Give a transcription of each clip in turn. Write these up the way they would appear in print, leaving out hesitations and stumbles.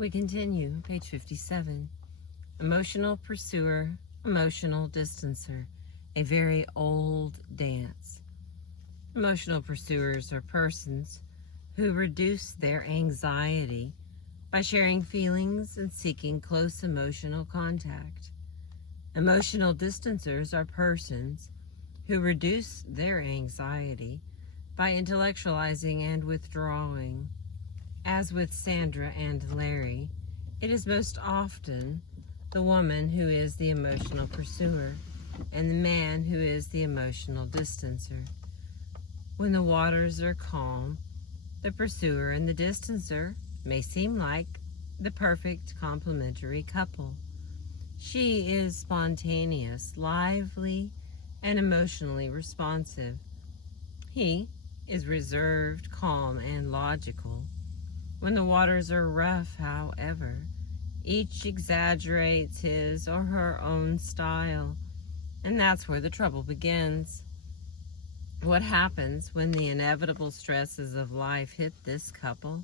We continue, page 57. Emotional pursuer, emotional distancer, a very old dance. Emotional pursuers are persons who reduce their anxiety by sharing feelings and seeking close emotional contact. Emotional distancers are persons who reduce their anxiety by intellectualizing and withdrawing. As with Sandra and Larry, it is most often the woman who is the emotional pursuer and the man who is the emotional distancer. When the waters are calm, the pursuer and the distancer may seem like the perfect complementary couple. She is spontaneous, lively, and emotionally responsive. He is reserved, calm, and logical. When the waters are rough, however, each exaggerates his or her own style, and that's where the trouble begins. What happens when the inevitable stresses of life hit this couple?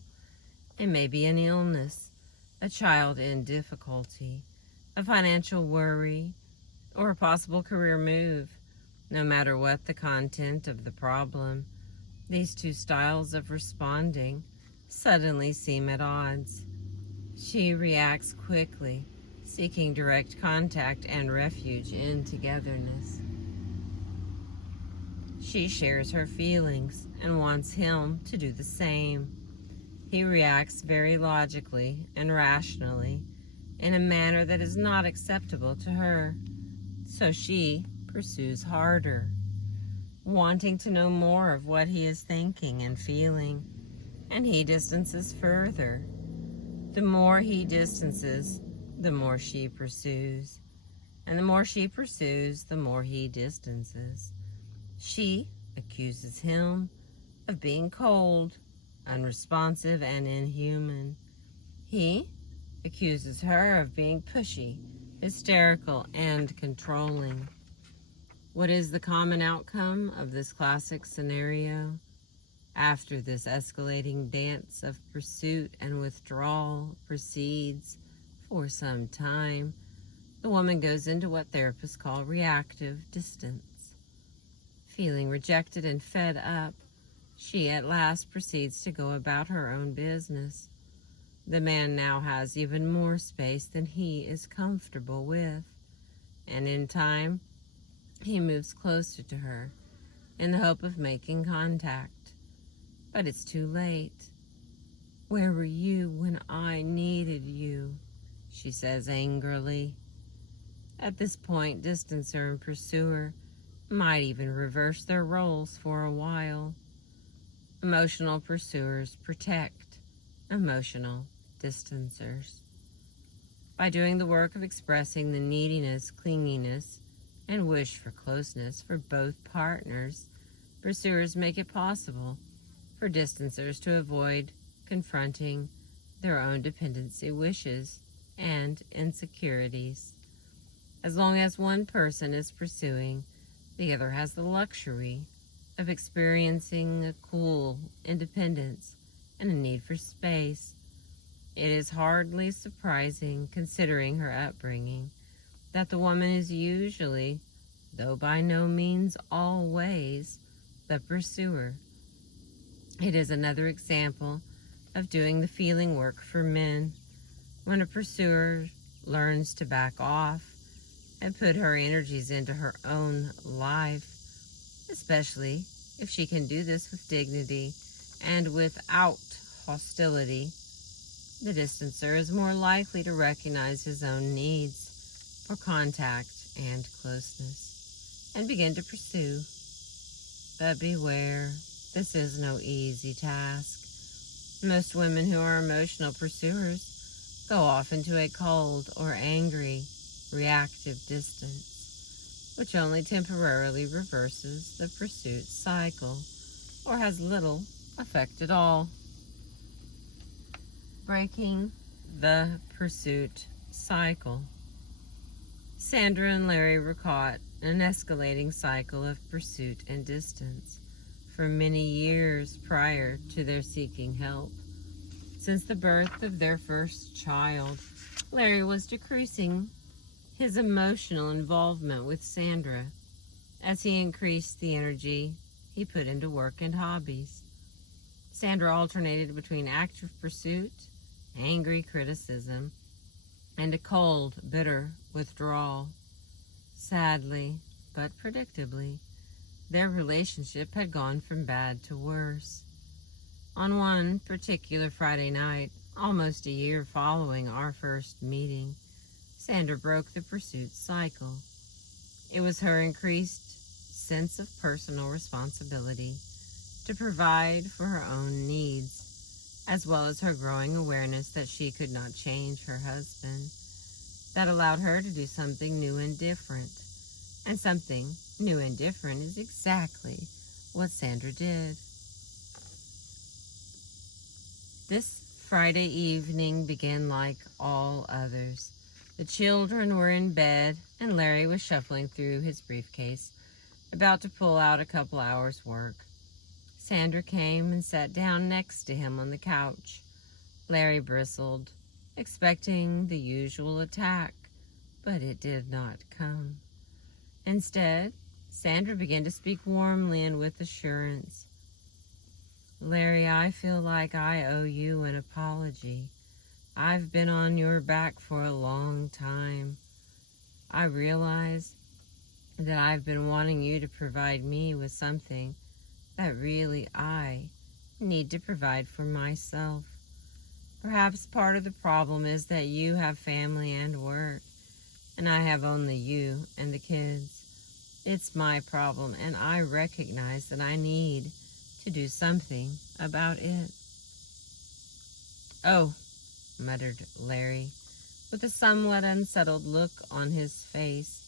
It may be an illness, a child in difficulty, a financial worry, or a possible career move. No matter what the content of the problem, these two styles of responding suddenly seem at odds. She reacts quickly, seeking direct contact and refuge in togetherness. She shares her feelings and wants him to do the same. He reacts very logically and rationally in a manner that is not acceptable to her, so she pursues harder, wanting to know more of what he is thinking and feeling, and he distances further. The more he distances, the more she pursues, and the more she pursues, the more he distances. She accuses him of being cold, unresponsive, and inhuman. He accuses her of being pushy, hysterical, and controlling. What is the common outcome of this classic scenario? After this escalating dance of pursuit and withdrawal proceeds for some time, the woman goes into what therapists call reactive distance. Feeling rejected and fed up, she at last proceeds to go about her own business. The man now has even more space than he is comfortable with, and in time, he moves closer to her in the hope of making contact. But it's too late. "Where were you when I needed you?" she says angrily. At this point, distancer and pursuer might even reverse their roles for a while. Emotional pursuers protect emotional distancers. By doing the work of expressing the neediness, clinginess, and wish for closeness for both partners, pursuers make it possible for distancers to avoid confronting their own dependency wishes and insecurities. As long as one person is pursuing, the other has the luxury of experiencing a cool independence and a need for space. It is hardly surprising, considering her upbringing, that the woman is usually, though by no means always, the pursuer. It is another example of doing the feeling work for men. When a pursuer learns to back off and put her energies into her own life, especially if she can do this with dignity and without hostility, the distancer is more likely to recognize his own needs for contact and closeness and begin to pursue. But beware, this is no easy task. Most women who are emotional pursuers go off into a cold or angry, reactive distance, which only temporarily reverses the pursuit cycle or has little effect at all. Breaking the pursuit cycle. Sandra and Larry were caught in an escalating cycle of pursuit and distance for many years prior to their seeking help. Since the birth of their first child, Larry was decreasing his emotional involvement with Sandra as he increased the energy he put into work and hobbies. Sandra alternated between active pursuit, angry criticism, and a cold, bitter withdrawal. Sadly, but predictably, their relationship had gone from bad to worse. On one particular Friday night, almost a year following our first meeting, Sandra broke the pursuit cycle. It was her increased sense of personal responsibility to provide for her own needs, as well as her growing awareness that she could not change her husband, that allowed her to do something new and different. And something new and different is exactly what Sandra did. This Friday evening began like all others. The children were in bed, and Larry was shuffling through his briefcase, about to pull out a couple hours' work. Sandra came and sat down next to him on the couch. Larry bristled, expecting the usual attack, but it did not come. Instead, Sandra began to speak warmly and with assurance. "Larry, I feel like I owe you an apology. I've been on your back for a long time. I realize that I've been wanting you to provide me with something that really I need to provide for myself. Perhaps part of the problem is that you have family and work, and I have only you and the kids. It's my problem, and I recognize that I need to do something about it." "Oh," muttered Larry, with a somewhat unsettled look on his face.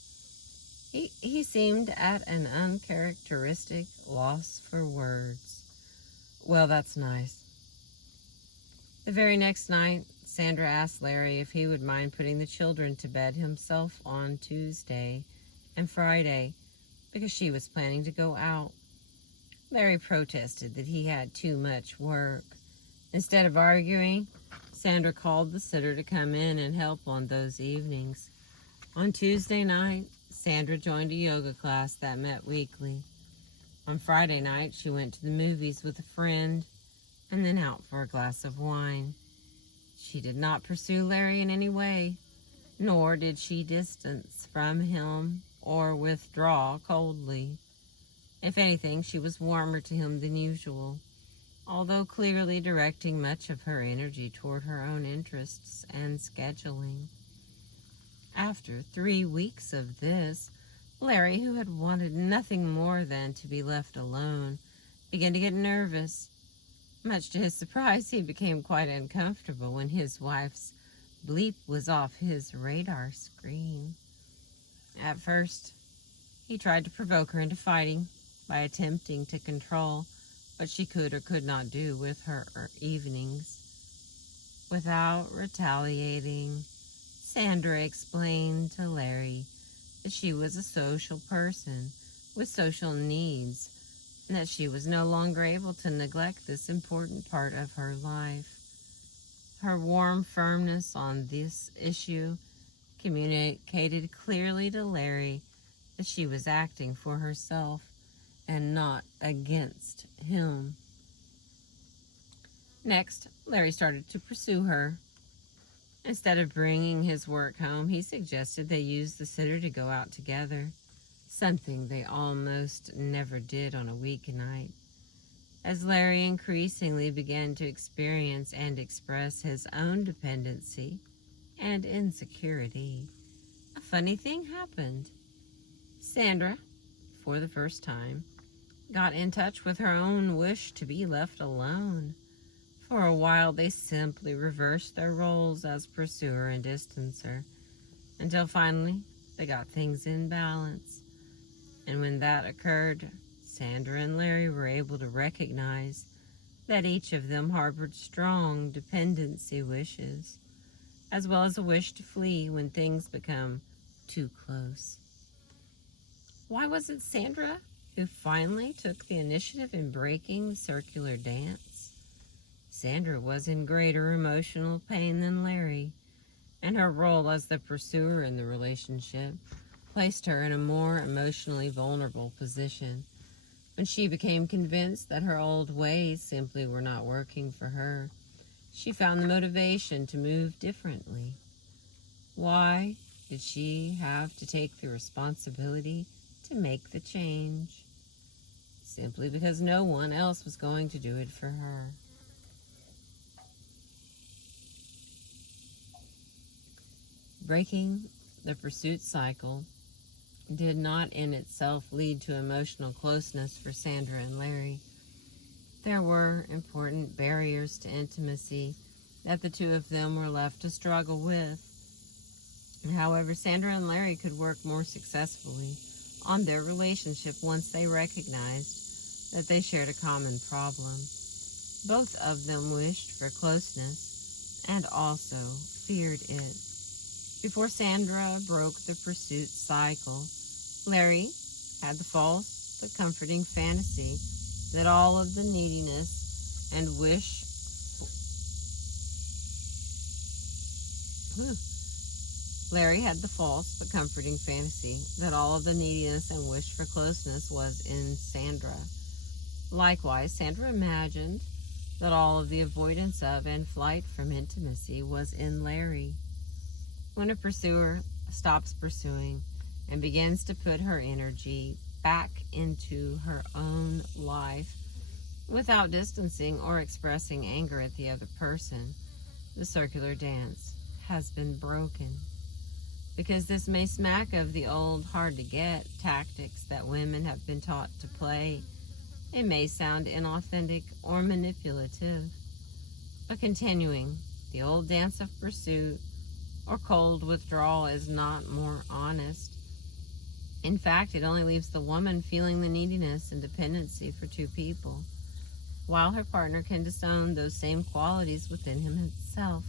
He seemed at an uncharacteristic loss for words. "Well, that's nice." The very next night, Sandra asked Larry if he would mind putting the children to bed himself on Tuesday and Friday, because she was planning to go out. Larry protested that he had too much work. Instead of arguing, Sandra called the sitter to come in and help on those evenings. On Tuesday night, Sandra joined a yoga class that met weekly. On Friday night, she went to the movies with a friend and then out for a glass of wine. She did not pursue Larry in any way, nor did she distance from him or withdraw coldly. If anything, she was warmer to him than usual, although clearly directing much of her energy toward her own interests and scheduling. After 3 weeks of this, Larry, who had wanted nothing more than to be left alone, began to get nervous. Much to his surprise, he became quite uncomfortable when his wife's bleep was off his radar screen. At first, he tried to provoke her into fighting by attempting to control what she could or could not do with her evenings. Without retaliating, Sandra explained to Larry that she was a social person with social needs, and that she was no longer able to neglect this important part of her life. Her warm firmness on this issue communicated clearly to Larry that she was acting for herself and not against him. Next, Larry started to pursue her. Instead of bringing his work home, he suggested they use the sitter to go out together, something they almost never did on a weeknight. As Larry increasingly began to experience and express his own dependency and insecurity, a funny thing happened. Sandra, for the first time, got in touch with her own wish to be left alone. For a while, they simply reversed their roles as pursuer and distancer, until finally they got things in balance. And when that occurred, Sandra and Larry were able to recognize that each of them harbored strong dependency wishes, as well as a wish to flee when things become too close. Why was it Sandra who finally took the initiative in breaking the circular dance? Sandra was in greater emotional pain than Larry, and her role as the pursuer in the relationship placed her in a more emotionally vulnerable position. When she became convinced that her old ways simply were not working for her, she found the motivation to move differently. Why did she have to take the responsibility to make the change? Simply because no one else was going to do it for her. Breaking the pursuit cycle did not in itself lead to emotional closeness for Sandra and Larry. There were important barriers to intimacy that the two of them were left to struggle with. However, Sandra and Larry could work more successfully on their relationship once they recognized that they shared a common problem. Both of them wished for closeness and also feared it. Before Sandra broke the pursuit cycle, Larry had the false but comforting fantasy that all of the neediness and wish Larry had the false but comforting fantasy that all of the neediness and wish for closeness was in Sandra. Likewise, Sandra imagined that all of the avoidance of and flight from intimacy was in Larry. When a pursuer stops pursuing and begins to put her energy back into her own life without distancing or expressing anger at the other person, the circular dance has been broken. Because this may smack of the old hard-to-get tactics that women have been taught to play, it may sound inauthentic or manipulative. But continuing the old dance of pursuit or cold withdrawal is not more honest. In fact, it only leaves the woman feeling the neediness and dependency for two people, while her partner can disown those same qualities within himself.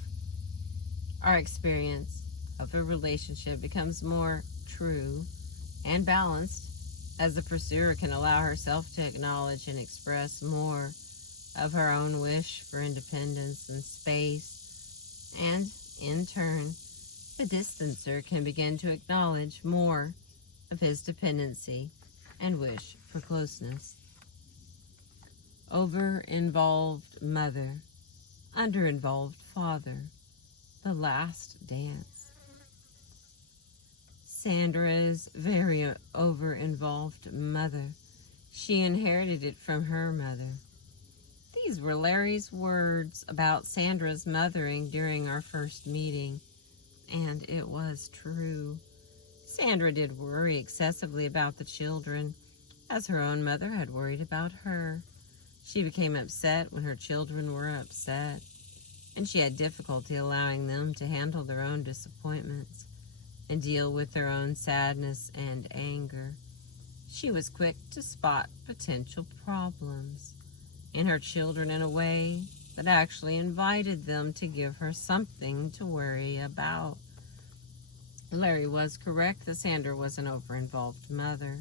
Our experience of a relationship becomes more true and balanced as the pursuer can allow herself to acknowledge and express more of her own wish for independence and space, and in turn, the distancer can begin to acknowledge more of his dependency and wish for closeness. Over-involved mother, under-involved father, the last dance. Sandra's very over-involved mother. She inherited it from her mother. These were Larry's words about Sandra's mothering during our first meeting, and it was true. Sandra did worry excessively about the children, as her own mother had worried about her. She became upset when her children were upset, and she had difficulty allowing them to handle their own disappointments and deal with their own sadness and anger. She was quick to spot potential problems in her children in a way that actually invited them to give her something to worry about. Larry was correct that Sandra was an over-involved mother.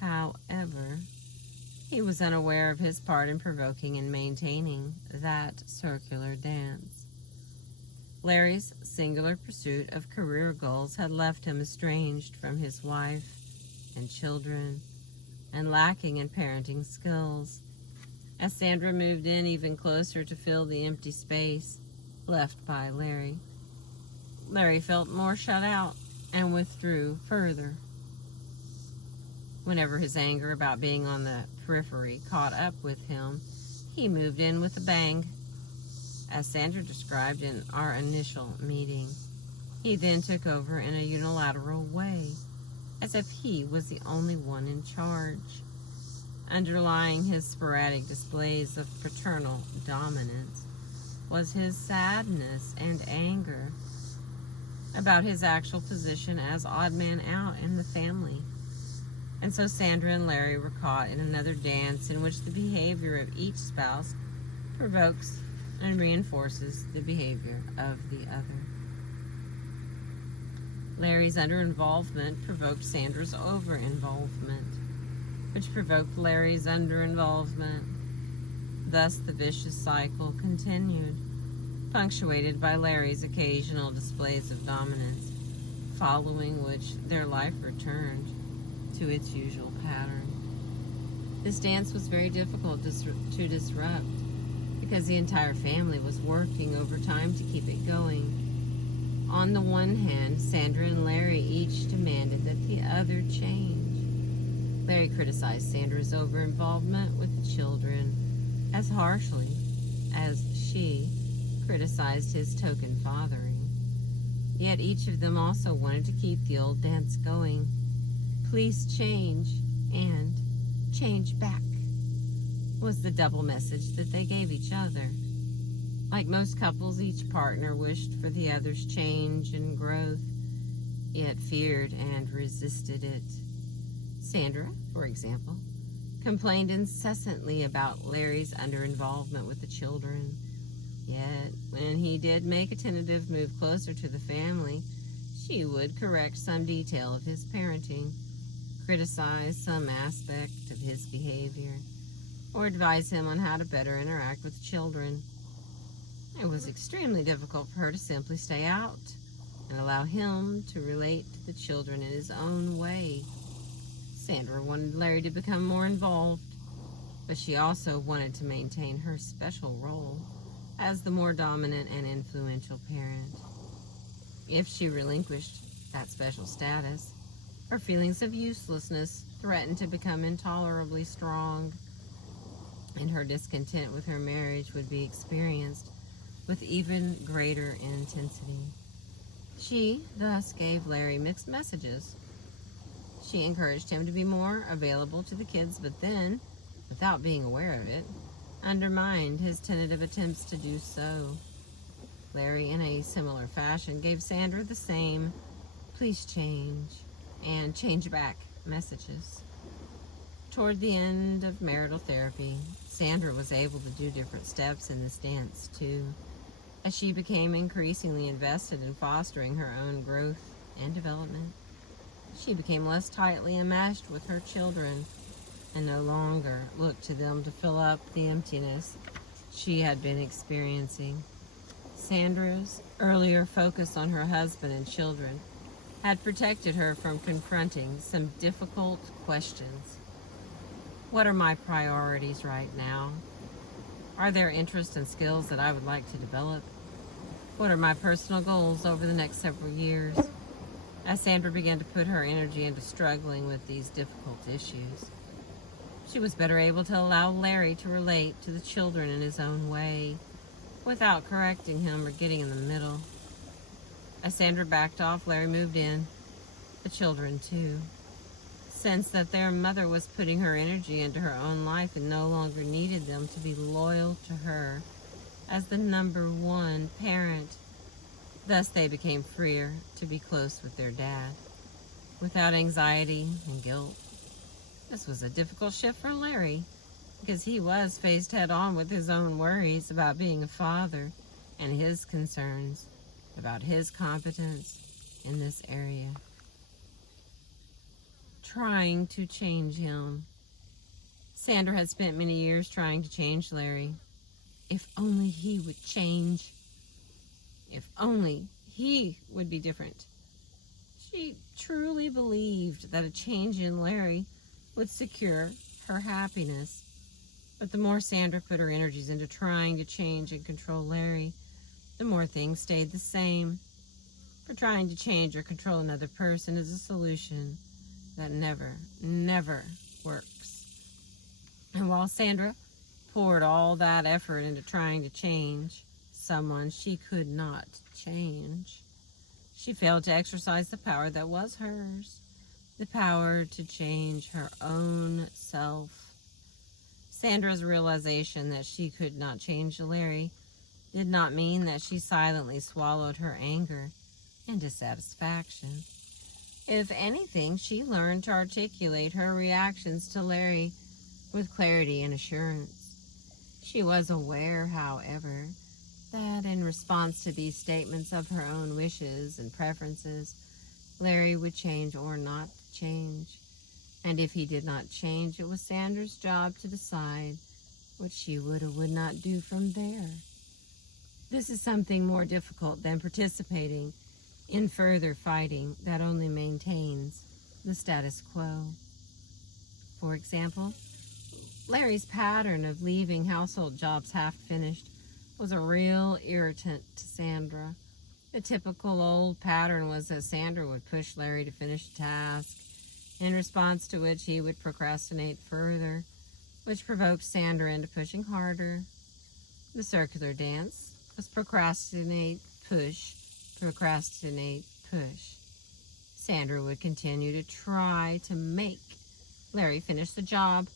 However, he was unaware of his part in provoking and maintaining that circular dance. Larry's singular pursuit of career goals had left him estranged from his wife and children and lacking in parenting skills. As Sandra moved in even closer to fill the empty space left by Larry, Larry felt more shut out and withdrew further. Whenever his anger about being on the periphery caught up with him, he moved in with a bang, as Sandra described in our initial meeting. He then took over in a unilateral way, as if he was the only one in charge. Underlying his sporadic displays of paternal dominance was his sadness and anger about his actual position as odd man out in the family. And so Sandra and Larry were caught in another dance in which the behavior of each spouse provokes and reinforces the behavior of the other. Larry's under-involvement provoked Sandra's over-involvement, which provoked Larry's under-involvement. Thus the vicious cycle continued, punctuated by Larry's occasional displays of dominance, following which their life returned to its usual pattern. This dance was very difficult to disrupt because the entire family was working overtime to keep it going. On the one hand, Sandra and Larry each demanded that the other change. Larry criticized Sandra's over-involvement with the children as harshly as she criticized his token fathering. Yet each of them also wanted to keep the old dance going. Please change and change back was the double message that they gave each other. Like most couples, each partner wished for the other's change and growth, yet feared and resisted it. Sandra, for example, complained incessantly about Larry's under-involvement with the children. Yet, when he did make a tentative move closer to the family, she would correct some detail of his parenting, criticize some aspect of his behavior, or advise him on how to better interact with the children. It was extremely difficult for her to simply stay out and allow him to relate to the children in his own way. Sandra wanted Larry to become more involved, but she also wanted to maintain her special role as the more dominant and influential parent. If she relinquished that special status, her feelings of uselessness threatened to become intolerably strong, and her discontent with her marriage would be experienced with even greater intensity. She thus gave Larry mixed messages. She encouraged him to be more available to the kids, but then, without being aware of it, undermined his tentative attempts to do so. Larry, in a similar fashion, gave Sandra the same "please change" and "change back" messages. Toward the end of marital therapy, Sandra was able to do different steps in this dance too, as she became increasingly invested in fostering her own growth and development. She became less tightly enmeshed with her children and no longer looked to them to fill up the emptiness she had been experiencing. Sandra's earlier focus on her husband and children had protected her from confronting some difficult questions. What are my priorities right now? Are there interests and skills that I would like to develop? What are my personal goals over the next several years? As Sandra began to put her energy into struggling with these difficult issues, she was better able to allow Larry to relate to the children in his own way, without correcting him or getting in the middle. As Sandra backed off, Larry moved in. The children, too, sensed that their mother was putting her energy into her own life and no longer needed them to be loyal to her as the number one parent. Thus they became freer to be close with their dad, without anxiety and guilt. This was a difficult shift for Larry, because he was faced head-on with his own worries about being a father and his concerns about his competence in this area. Trying to change him. Sandra had spent many years trying to change Larry. If only he would change. If only he would be different. She truly believed that a change in Larry would secure her happiness. But the more Sandra put her energies into trying to change and control Larry, the more things stayed the same. For trying to change or control another person is a solution that never works. And while Sandra poured all that effort into trying to change someone she could not change, she failed to exercise the power that was hers, the power to change her own self. Sandra's realization that she could not change Larry did not mean that she silently swallowed her anger and dissatisfaction. If anything, she learned to articulate her reactions to Larry with clarity and assurance. She was aware, however, that in response to these statements of her own wishes and preferences, Larry would change or not change. And if he did not change, it was Sandra's job to decide what she would or would not do from there. This is something more difficult than participating in further fighting that only maintains the status quo. For example, Larry's pattern of leaving household jobs half finished was a real irritant to Sandra. The typical old pattern was that Sandra would push Larry to finish a task, in response to which he would procrastinate further, which provoked Sandra into pushing harder. The circular dance was procrastinate, push, procrastinate, push. Sandra would continue to try to make Larry finish the job,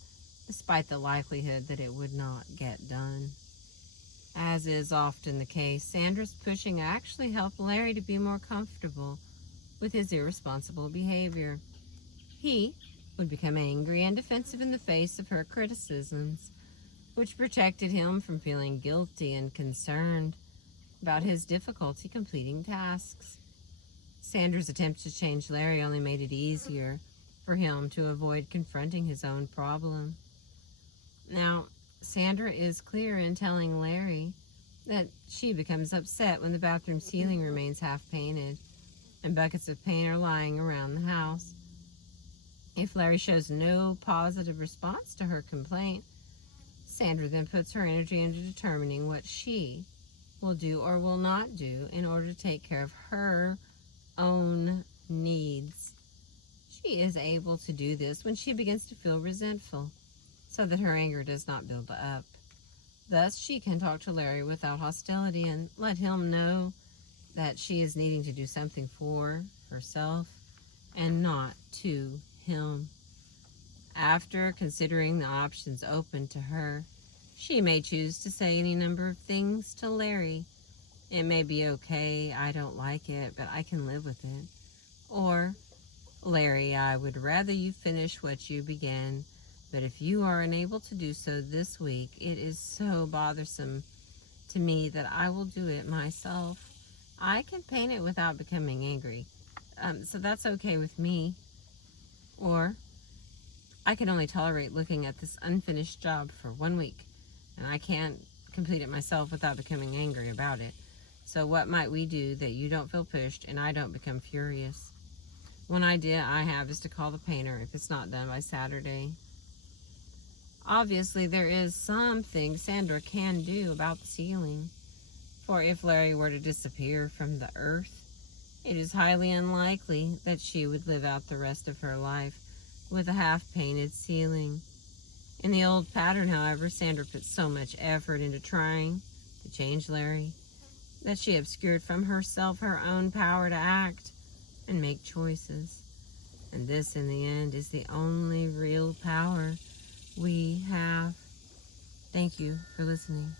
despite the likelihood that it would not get done. As is often the case, Sandra's pushing actually helped Larry to be more comfortable with his irresponsible behavior. He would become angry and defensive in the face of her criticisms, which protected him from feeling guilty and concerned about his difficulty completing tasks. Sandra's attempt to change Larry only made it easier for him to avoid confronting his own problem. Now, Sandra is clear in telling Larry that she becomes upset when the bathroom ceiling remains half painted and buckets of paint are lying around the house. If Larry shows no positive response to her complaint, Sandra then puts her energy into determining what she will do or will not do in order to take care of her own needs. She is able to do this when she begins to feel resentful, so that her anger does not build up. Thus, she can talk to Larry without hostility and let him know that she is needing to do something for herself and not to him. After considering the options open to her, she may choose to say any number of things to Larry. It may be okay, I don't like it, but I can live with it. Or, Larry, I would rather you finish what you began, but if you are unable to do so this week, it is so bothersome to me that I will do it myself. I can paint it without becoming angry, so that's okay with me. Or, I can only tolerate looking at this unfinished job for 1 week, and I can't complete it myself without becoming angry about it. So what might we do that you don't feel pushed and I don't become furious? One idea I have is to call the painter if it's not done by Saturday. Obviously, there is something Sandra can do about the ceiling, for if Larry were to disappear from the earth, it is highly unlikely that she would live out the rest of her life with a half-painted ceiling. In the old pattern, however, Sandra put so much effort into trying to change Larry that she obscured from herself her own power to act and make choices. And this, in the end, is the only real power we have. Thank you for listening.